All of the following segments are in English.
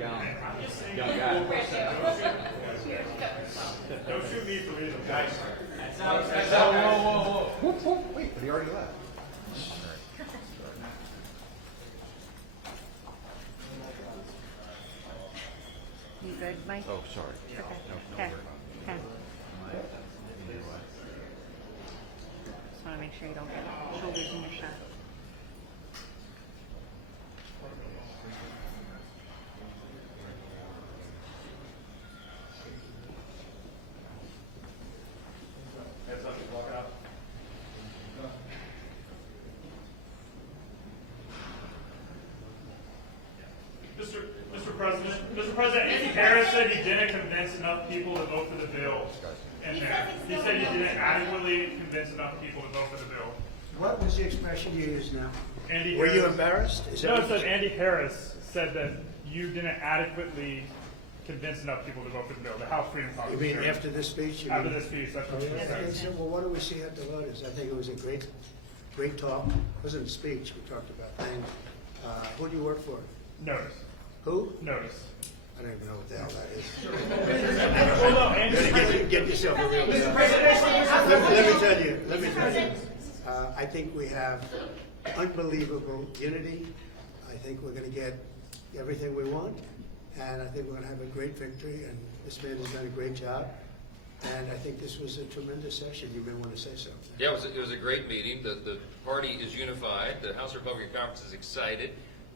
Young guy. Don't shoot me for leaving, guys. Whoa. Wait, but he already left. You good, Mike? Oh, sorry. Okay. No Okay. worries. Okay. Just want to make sure you don't get shoulders in your shot. Heads up, you're walking up. Mr. President, Andy Harris said he didn't convince enough people to vote for the bill. He said he didn't adequately convince enough people to vote for the bill. What was the expression you used now? Andy Were you Harris- embarrassed? Is No, that it said Andy Harris said that you didn't adequately convince enough people to vote for the bill, the House Freedom you Caucus. mean chairman. after this speech? You After mean- this speech, that's what he Okay, said. so, well, what do we see at the voters? I think it was a great talk. It wasn't a speech. We talked about things. Who do you work for? Notice. Who? Notice. I don't even know what the hell that is. Well, no, You Andy, gotta get yourself a real job. Let me tell you. I think we have unbelievable unity. I think we're gonna get everything we want. And I think we're gonna have a great victory. And this man has done a great job. And I think this was a tremendous session. You may want to say something. Yeah, it was a great meeting. The party is unified. The House Republican Conference is excited.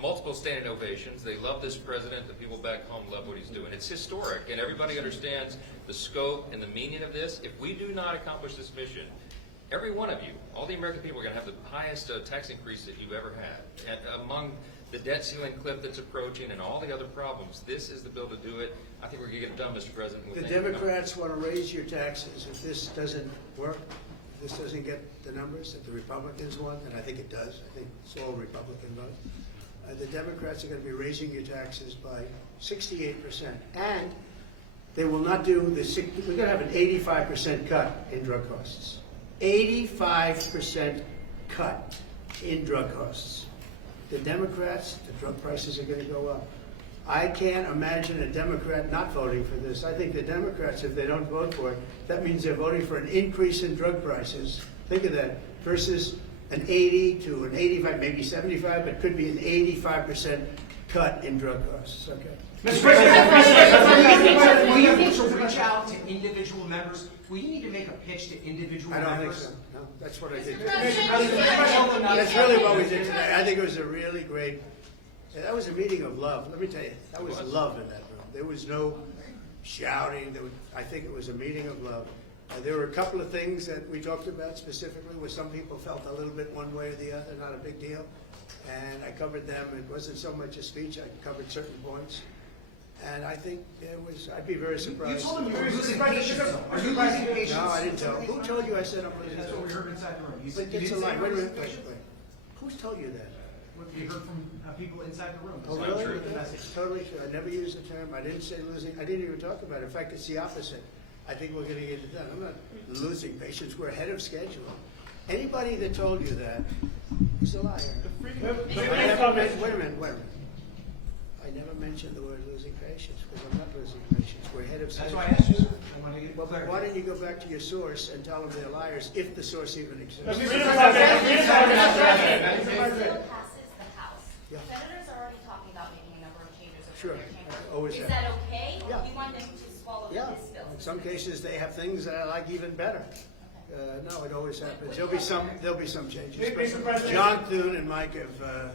Multiple standing ovations. They love this president. The people back home love what he's doing. It's historic, and everybody understands the scope and the meaning of this. If we do not accomplish this mission, every one of you, all the American people, are going to have the highest tax increase that you've ever had. And among the debt ceiling cliff that's approaching and all the other problems, this is the bill to do it. I think we're going to get it done, Mr. President. The Democrats want to raise your taxes. If this doesn't work, if this doesn't get the numbers that the Republicans want, and I think it does, I think it's all Republican vote, the Democrats are going to be raising your taxes by 68%. And they will not do we're going to have an 85% cut in drug costs. 85% cut in drug costs. The Democrats, the drug prices are going to go up. I can't imagine a Democrat not voting for this. I think the Democrats, if they don't vote for it, that means they're voting for an increase in drug prices. Think of that, versus an 80 to an 85, maybe 75, but could be an 85% cut in drug costs. Okay. Mr. President, will you need to reach out to individual members? Will you need to make a pitch to individual I don't members? think so. No, that's what I did. Tell them not to- That's really what we did today. I think it was a really great. That was a meeting of love. Let me tell you, that was love in that room. There was no shouting. I think it was a meeting of love. There were a couple of things that we talked about specifically where some people felt a little bit one way or the other, not a big deal. And I covered them. It wasn't so much a speech. I covered certain points. And I think I'd be very You surprised. told them you were losing patience. Are you losing patience? No, I didn't tell. Who told you I said I'm losing? That's what we heard inside the room. You But said you it's a didn't say lie. you Wait were a losing minute. Wait, patience. wait. Who's told you that? What we heard from people inside the room. Oh, not really? true. It's totally true. I never used the term. I didn't say losing. I didn't even talk about it. In fact, it's the opposite. I think we're going to get it done. I'm not losing patience. We're ahead of schedule. Anybody that told you that is a liar. Wait a minute. I never mentioned the word losing patience because I'm not losing patience. We're ahead of That's schedule. why I asked you. I want to get Well, but clarity. why don't you go back to your source and tell them they're liars if the source even exists? Mr. If President, the bill passes the House, Yeah. senators are already talking about making a number of changes Sure. over their chamber. Always Is have. that okay? Or Yeah. do you want them to swallow Yeah, this bill? in some cases they have things that I like even better. No, it always happens. There'll be some changes. Mr. President. John Thune and Mike have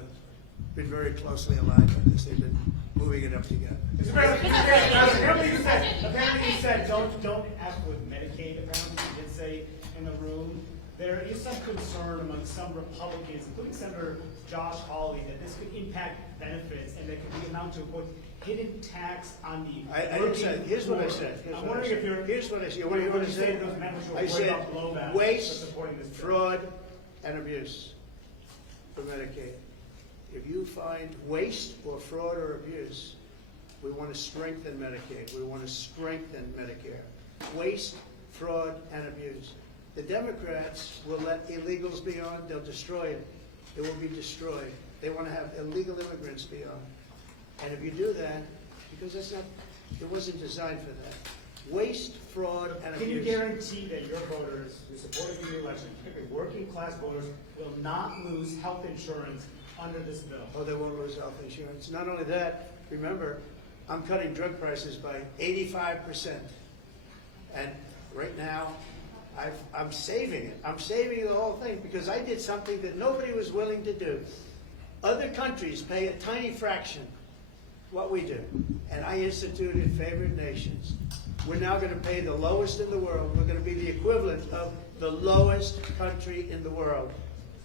been very closely aligned on this. They've been moving it up together. Mr. President, apparently you said don't F with Medicaid. Apparently you did say in the room. There is some concern among some Republicans, including Senator Josh Hawley, that this could impact benefits and that could amount to a quote hidden tax on the I didn't working say, here's what I poor. said. I'm wondering if you're. Here's what I said. You want to hear what I You say said? those members who are I worried said about blowback for waste, supporting this bill. fraud, and abuse for Medicaid. If you find waste or fraud or abuse, we want to strengthen Medicaid. We want to strengthen Medicare. Waste, fraud, and abuse. The Democrats will let illegals be on. They'll destroy it. It will be destroyed. They want to have illegal immigrants be on. And if you do that, because that's not, it wasn't designed for that. Waste, fraud, and Can you abuse. guarantee that your voters who supported you in the election, particularly working class voters, will not lose health insurance under this bill? Oh, they won't lose health insurance. Not only that, remember, I'm cutting drug prices by 85%. And right now, I'm saving it. I'm saving the whole thing because I did something that nobody was willing to do. Other countries pay a tiny fraction what we do. And I instituted favored nations. We're now going to pay the lowest in the world. We're going to be the equivalent of the lowest country in the world.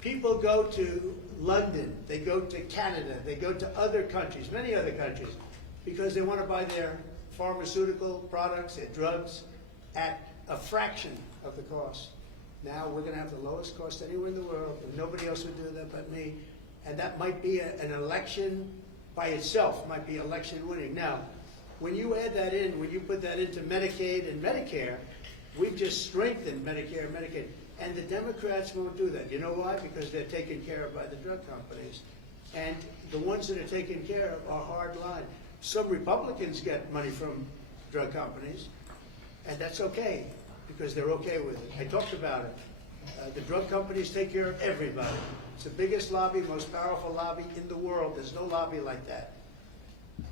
People go to London, they go to Canada, they go to other countries, many other countries, because they want to buy their pharmaceutical products, their drugs, at a fraction of the cost. Now we're going to have the lowest cost anywhere in the world, and nobody else would do that but me. And that might be an election by itself, might be election winning. Now, when you add that in, when you put that into Medicaid and Medicare, we've just strengthened Medicare and Medicaid. And the Democrats won't do that. You know why? Because they're taken care of by the drug companies. And the ones that are taken care of are hard line. Some Republicans get money from drug companies, and that's okay, because they're okay with it. I talked about it. The drug companies take care of everybody. It's the biggest lobby, most powerful lobby in the world. There's no lobby like that.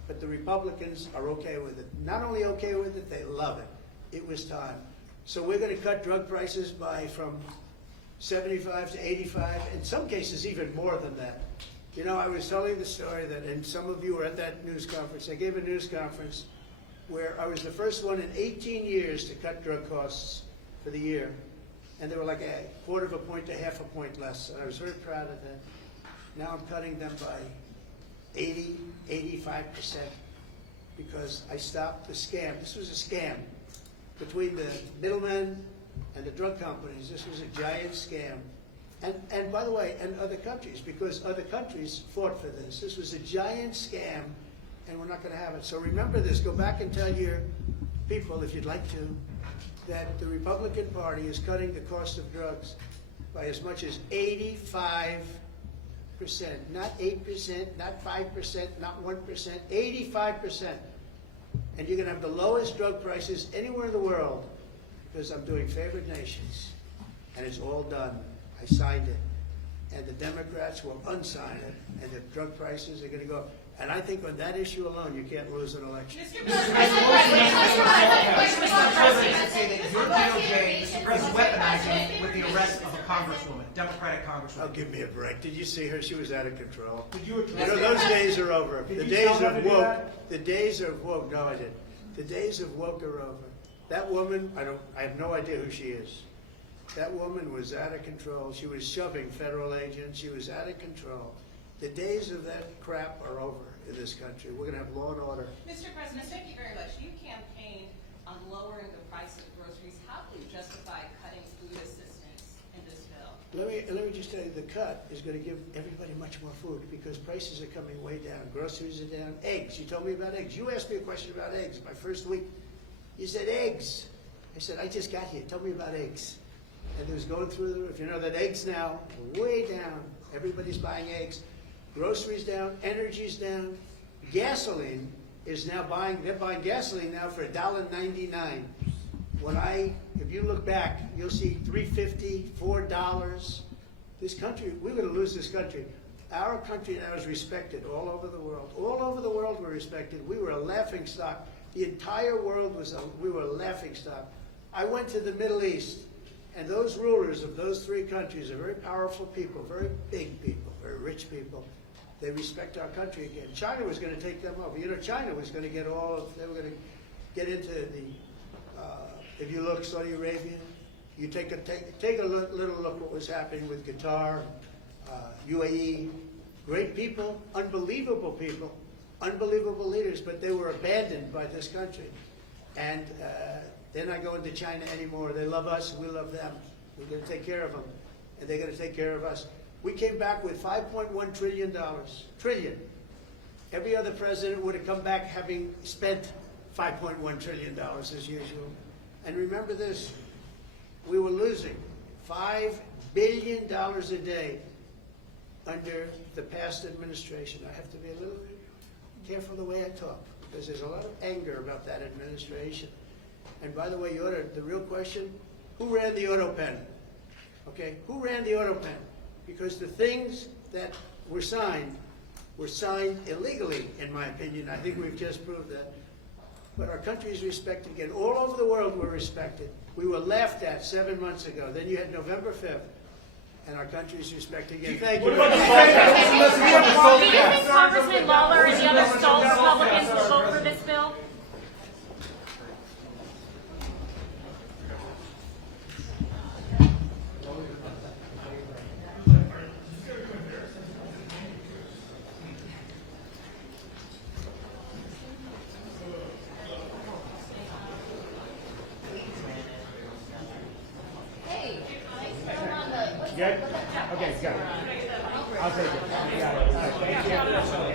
But the Republicans are okay with it. Not only okay with it, they love it. It was time. So we're going to cut drug prices from 75 to 85, in some cases even more than that. You know, I was telling the story that, and some of you were at that news conference. I gave a news conference where I was the first one in 18 years to cut drug costs for the year. And they were like a quarter of a point to half a point less. And I was very proud of that. Now I'm cutting them by 80, 85%, because I stopped the scam. This was a scam between the middlemen and the drug companies. This was a giant scam. And by the way, and other countries, because other countries fought for this. This was a giant scam, and we're not going to have it. So remember this. Go back and tell your people, if you'd like to, that the Republican Party is cutting the cost of drugs by as much as 85%. Not 8%, not 5%, not 1%, 85%. And you're going to have the lowest drug prices anywhere in the world, because I'm doing favored nations. And it's all done. I signed it. And the Democrats will unsign it, and the drug prices are going to go up. And I think on that issue alone, you can't lose an election. Mr. President, say that your DOJ is weaponizing with the arrest of a congresswoman, Democratic Oh, congresswoman. give me a break. Did you see her? She was out of control. Did you You know, those days are over. Did The you days tell them of to do woke. that? The days of woke. No, I didn't. The days of woke are over. That woman, I have no idea who she is. That woman was out of control. She was shoving federal agents. She was out of control. The days of that crap are over in this country. We're going to have law and order. Mr. President, thank you very much. You campaigned on lowering the price of groceries. How do you justify cutting food assistance in this bill? Let me just tell you, the cut is going to give everybody much more food because prices are coming way down. Groceries are down. Eggs. You told me about eggs. You asked me a question about eggs my first week. You said eggs. I said, I just got here. Tell me about eggs. And it was going through the roof. You know that eggs now are way down. Everybody's buying eggs. Groceries down. Energy's down. Gasoline is now they're buying gasoline now for $1.99. If you look back, you'll see $3.50, $4. This country, we're going to lose this country. Our country now is respected all over the world. All over the world we're respected. We were a laughing stock. The entire world we were a laughing stock. I went to the Middle East, and those rulers of those three countries are very powerful people, very big people, very rich people. They respect our country again. China was going to take them over. You know, China was going to they were going to get into the, if you look, Saudi Arabia, you take a little look what was happening with Qatar, UAE. Great people, unbelievable leaders, but they were abandoned by this country. And they're not going to China anymore. They love us, we love them. We're going to take care of them, and they're going to take care of us. We came back with $5.1 trillion. Trillion. Every other president would have come back having spent $5.1 trillion as usual. And remember this, we were losing $5 billion a day under the past administration. I have to be a little careful the way I talk, because there's a lot of anger about that administration. And by the way, the real question, who ran the auto pen? Okay, who ran the auto pen? Because the things that were signed illegally, in my opinion. I think we've just proved that. But our country is respected again. All over the world we're respected. We were laughed at 7 months ago. Then you had November 5th, and our country is respected again. Thank you. What about the Do you think Congressman Lawler and the other stalled Republicans will vote for this bill? Hey, turn on the, what's Good? the, Okay, got it. I'll take it. Got it. Thank you.